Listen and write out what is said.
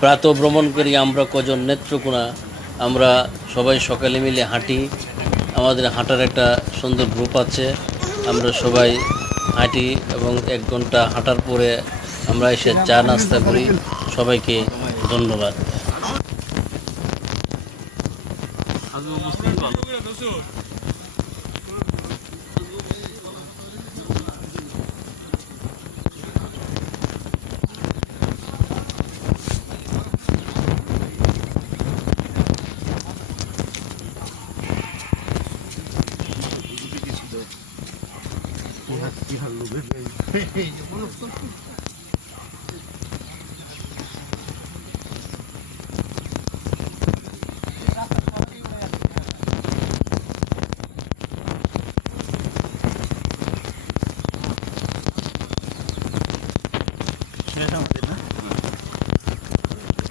প্রাতঃ ভ্রমণ করি আমরা কজন নেত্রকোনা। আমরা সবাই সকালে মিলে হাঁটি। আমাদের হাঁটার একটা সুন্দর গ্রুপ আছে। আমরা সবাই হাঁটি এবং 1 ঘন্টা হাঁটার পরে আমরা এসে চা নাস্তা করি। সবাইকে ধন্যবাদ। কি হাল লোকের